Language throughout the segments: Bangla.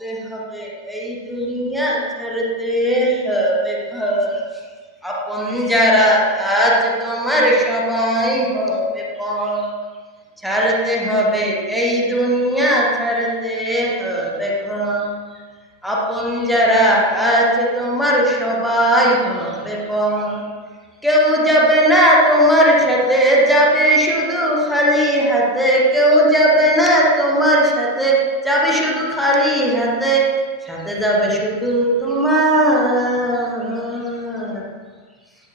ছাড়তে হবে এই দুনিয়া, ছাড়তে হবে ঘর। আপন যারা আজ তোমার সবাই হবে পর। ছাড়তে হবে এই দুনিয়া, ছাড়তে হবে ঘর। আপন যারা আজ তোমার সবাই হবে পর। কেউ যাবে না তোমার সাথে, যাবে শুধু খালি হাতে। কেউ যাবে না তোমার সাথে, যাবে শুধু খালি হাতে। সাথে যাবে শুধু তোমার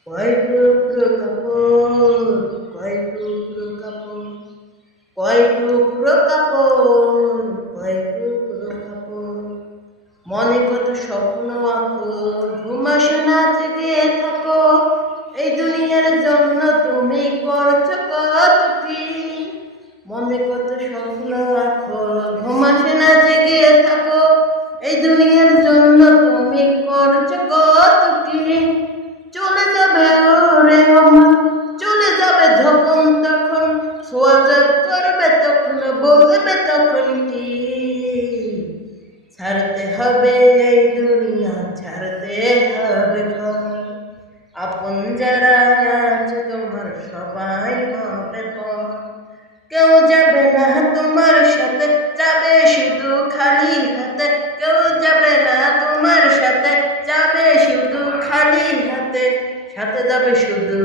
কয় টুকরো কাপড়, কয় টুকরো কাপড়, কয় টুকরো কাপড়, কয় টুকরো কাপড়। মনে কত স্বপ্ন আঁকো, ঘুম আসে না জেগে থাকো। এই দুনিয়ার জন্য তুমি করছো কত কি। মনে কত স্বপ্ন আঁকো, ঘুম আসে না জেগে থাকো। এই দুনিয়ার জন্য তুমি করছো কত কি। চলে যাবে ওরে আমার, চলে যাবে যখন তখন। সোয়াজত করবে তখন, বলবে তখন কি। ছাড়তে হবে এই দুনিয়া, ছাড়তে হবে ঘর। আপন যারা আজ তোমার সবাই হবে পর। কেউ যাবে না তোমার সাথে, যাবে শুধু খালি হাতে। কেউ যাবে না তোমার সাথে, যাবে শুধু খালি হাতে। সাথে যাবে শুধু